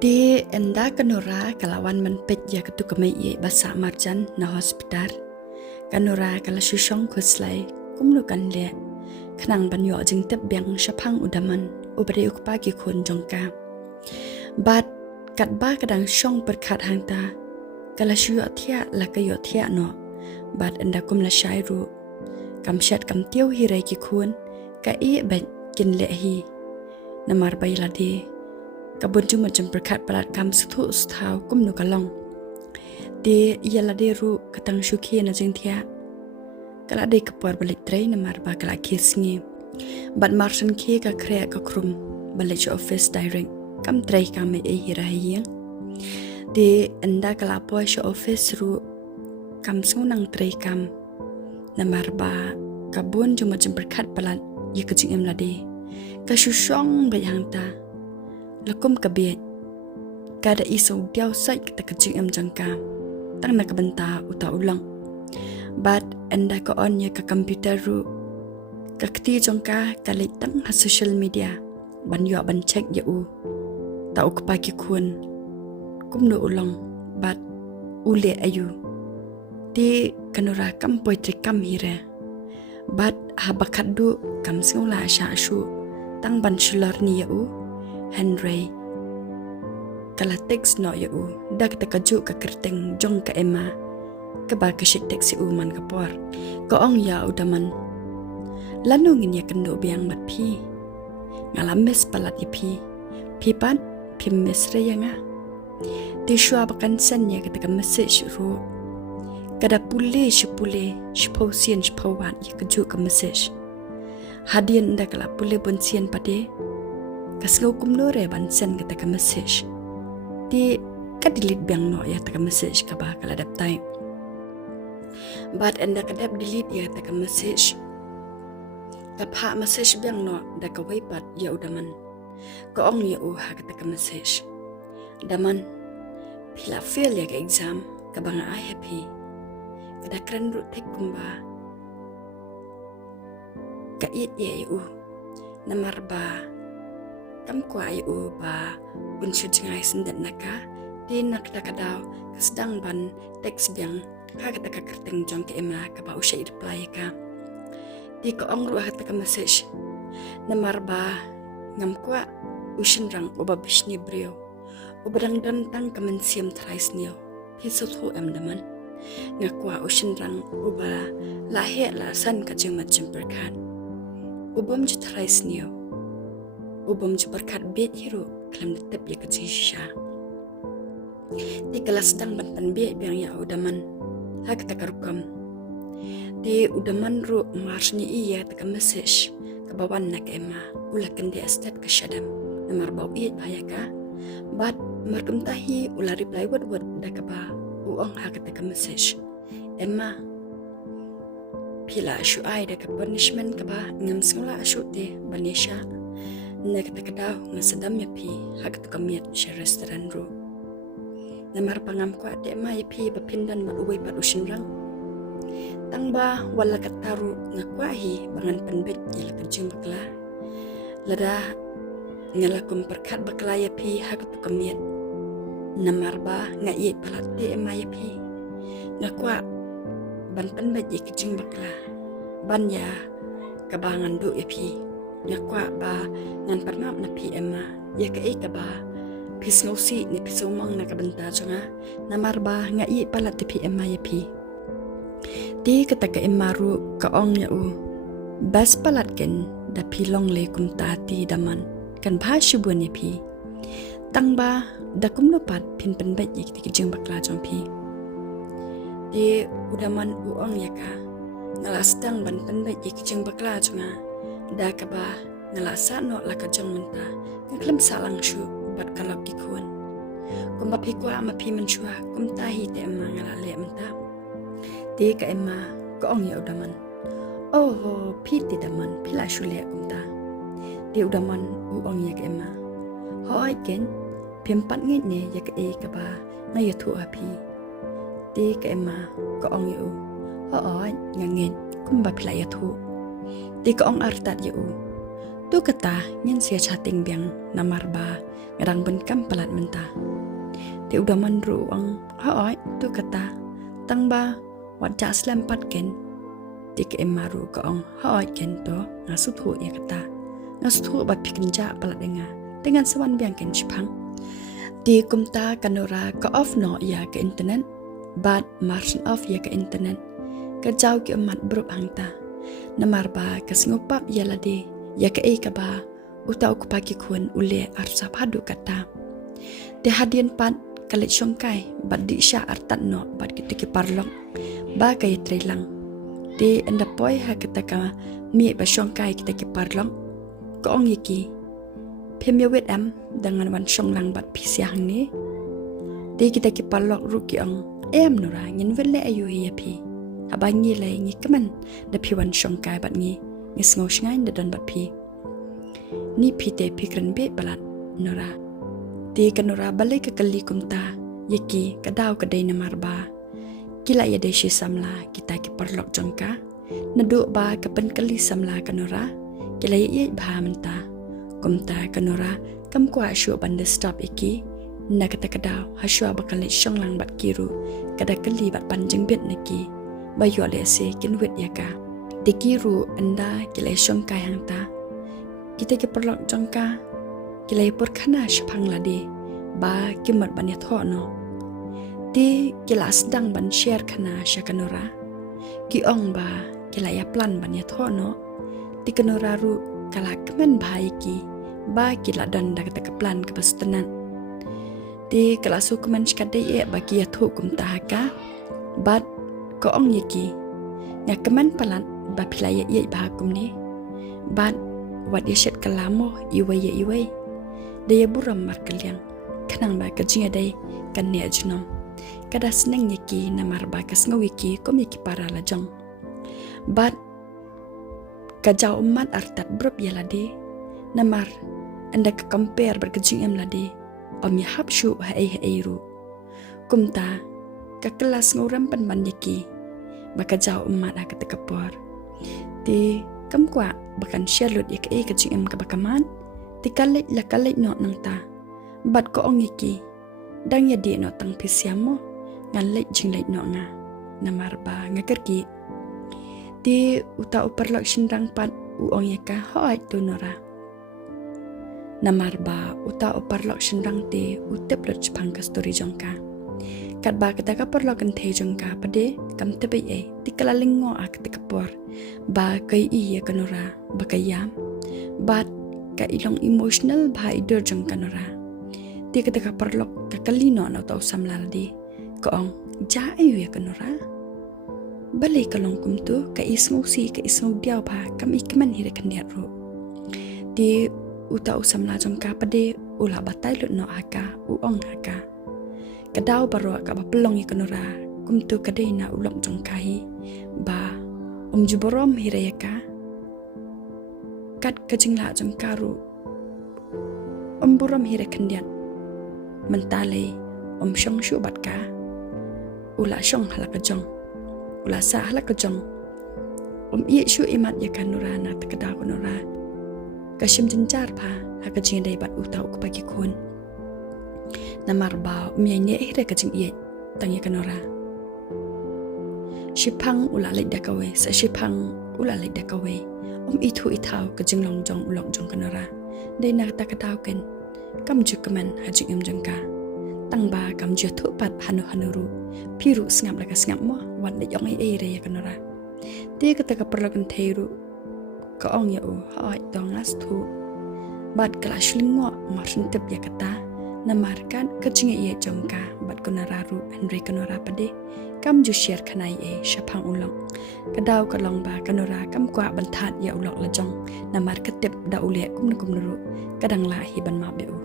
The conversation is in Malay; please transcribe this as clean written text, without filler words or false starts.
Di enda kanura kalawan menpet ya ketu kemai ye basa marjan na hospital. Kanura kala shushong kuslai kumlukan le. Kenang banyo jing tep biang syapang udaman ubari ukpa ki kun jongka. Bat kat ba kadang syong berkat hangta. Kala shuyo tia la kayo tia no. Bat enda kum la shairu. Kam syat kam tiu hirai ki kun. Ka i ben kin le hi. Namar bay ladi. Kabun cuma berkat pelat kam sutu ustau kum nu kalong. Di ialah de ru ketang syuki na jeng tia. Kala de kepuar balik tray namar ba kala kisngi. Bat marsan ki ka krea ka krum balik office direct. Kam tray kami hira hiyang. Di enda kala po sya office ru kam sunang tray kam. Namar ba kabun cuma berkat pelat ya kecing em ladi. Kasyusyong bayang ta. Lakum kabiet. Kada iso diaw say kita kecing em jangka. Tang nak benta uta ulang. But enda ko on ya ka komputer ru. Kakti jangka kalik tang ha social media. Ban yo ban check ya u. Ta u kapaki kun. Kum no ulang. But ule ayu. Di kanura kam poetry kam hire. But ha bakat du kam singula asya asyu. Tang ban shular ni ya u. Henry kala teks no ya u dak takaju ka kerteng jong ka Emma ka ba ka shit teksi u man ka por ko ong ya udaman lanungin ya kendo biang mat pi ngalames palat ya pi pan pi mesre ya nga ti shua bakan sen ya ka message ru kada pule shposien shpawan ya kaju ka message hadian nda kala pule bonsien pade kaslo kumlore ban sen kita ka message di ka delete biang no ya ta ka message ka ba kala dap time but enda ka dap delete ya ta ka message ka pha message biang no da ka waipat ya udaman ka ong ya u ha ka message daman pila fail ya ka exam ka banga I happy kada kran ru tek kumba ka it ya u namar ba kam kuai u ba unsur jengai sendat naka di nak dakadaw kasdang ban teks biang ha kata ka kerteng jong ke Emma ka ba usai reply ka di ko ong ruah kata ka message namar ba ngam kwa usin rang oba bishni brio obadang dan tang kamensiam trais nio pisot ho em daman ngakwa usin rang oba lahe la san ka jeng macam berkat obam ji trais nio ubam berkat bet hero kelam tetap ya kecisa. Di kelas sedang bantan bet biang ya udaman hak tak karukam. Di udaman ru marsnya iya tak message kebawan nak Emma ulakan dia step ke syadam namar bau iat bahaya ka. But markum tahi ulah reply word dak ba uang hak tak message. Emma pila asu ai dak punishment ka ba ngam sula asu te banesha. Nak takadaw nga sadam ya pi hak tu kamiat sa restoran ru. Namar pangam ko ate ma ya pi bapindan maluway pat usin rang. Tang ba wala kataru nga kwahi bangan panbet ila kajing bakla. Lada ngalakum perkat bakla ya pi hak tu kamiat. Namar ba nga iit palat te ma ya pi. Nga kwa ban panbet ya kajing bakla. Ban ya kabangan du ya pi. Yakwa ba ngan parnap na Emma ya ka ka ba pisngausi ni pisumang na kabenta nga namar ba nga i palat ti Emma ya pi di kata ka Emma ru ka ong ya u bas palat ken da pilong le kum tati daman kan ba shibun ya pi tang ba da kum lopat pin penbet ya ti kijing bakla jong pi di udaman u ong ya ka ngalasdang ban penbet ya kijing bakla nga da ka ba ngalasa no la ka jong menta ngklem salang shu bat kalak kikun kum bapi kwa ma pi menshua kum tahi te Emma ngala le menta te ka Emma ko ong ya udaman oh pi te daman pila shu le kum ta te udaman u ong ya ka Emma hoi ken pimpat ngi ne ya ka ba na ya thu api te ka Emma ko ong ya u hoi ngangen kum ba pila ya thu di ko ong artat yu tu kata nyen sia chatting biang namar ba ngadang ben kam palat mentah. Ti udah mandru ang haoi tu kata tang ba wat ja slam pat ken. Ti ke emaru ka ang haoi ken to ngasut hu ya kata. Ngasut hu bat pikin ja palat denga dengan sawan biang ken chipang. Ti kumta kanora ka off no ya ke internet. Bat margin off ya ke internet. Ka jau ke emat berup hangta. Namar ba ka singupak ya ladi ya ke ka ba utau ku pagi kun ule arsa padu kata. Te hadian pat kalit syongkai bat di sya artat no bat kita ki parlong ba kay trelang. Te anda poi ha kita ka mi ba syongkai kita ki parlong ko ong yiki. Pemya wet am dengan wan syonglang bat pisiang ni. Te kita ki parlong ruki ong em nura ngin vele ayu ya pi. Abang ngi lai ngi keman da pi wan syongkai bat ngi ngis ngos ngai da don bat pi. Ni pite pikran be balat nora. Ti kanora balik ke kali kumta yaki kadau kadai namar ba. Kila ya desi samla kita ki perlok jongka. Naduk ba kapan kali samla kanora. Kila ya bah menta. Kumta kanora kam kwa syu banda stop iki. Na kata kadau hasyu bakal syonglang bat kiru. Kada kali bat panjang bet naki. Bayu ale se kinwet yaka. Ti kiru anda kila syongkai hangta. Kita ke perlok jangka kilai purkana syapang ladi ba kimat ban yatho no ti kila sedang ban share kana syakanora ki ong ba kilai plan ban yatho no ti kanora ru kala kemen baiki ba kila dan dak tak plan ke pastenan ti kala su kemen skade e bagi yatho kum tahaka bat ko ong yiki nya kemen palan ba pilai ye ba kum ni bat wat yeshet kalamo iway daya buram markaliang kanang ba kajinga day kan ne ajnom kada seneng yaki namar ba kasngawiki kom yaki para lajong bat kajau umat artat brup yaladi namar anda ka compare berkajing em ladi om yahap shu hai ru kumta ka kelas nguram pan man yaki ba kajau umat akatekapor ti kam kwa bakan sherlut yak e kajing em kabakaman tikalit la kalit no nang ta bat ko ong iki dang ya di no tang pisiamo ngan leit jing leit no nga namar ba ngakerki ti uta uperlok shinrang pat u ong yaka hoi tu nora namar ba uta uperlok shinrang te utep lot chpang ka story jongka kat ba kita ka perlok kan the jongka pade kam tebe e tikala lingo ak tikapor ba kai i ya kanora ba kayam bat ka ilong emotional ba idur jongka nora ti kita ka perlok ka kalino na to samlaldi ko ong ja ayu ya kanora balik kalong kumtu ka ismu si ka ismu diaw ba kam ikman hire kandiat ro ti uta usamla jongka pade ula batai lut no aka u ong aka kadau baro ka ba pelong ikanora kumtu kadena ulok jongkai ba juborom hirayaka kat kajingla jongkaru burom hirakandiat mentale syong shu batka ula syong halakajong ula sa halakajong iya shu imat yakanura na takadau kanora kashim jenjar pa hakajing dai bat utau kupagi kun namar ba mianya ihre kajing iya tang yakanora shipang ula lek dakawe sa shipang ula lek dakawe itu itau kajing longjong ulok jong kanora dai na takadau ken kam jukaman hajing em jengka tang ba kam juthu pat hanu hanuru piru sngap laka sngap mo wat le yong ai re yakanora te kata ka perlakan theiru ka ong ya u hai dongas thu bat clash lingo marsin tep yakata namarkan kajing iya jongka bat kunararu andre kanora pade kam ju share khanai e shapang ulong kadau kalong ba kanora kam kwa banthat ya ulok lajong namar katep da ule kum nuru kadang la hiban ma beu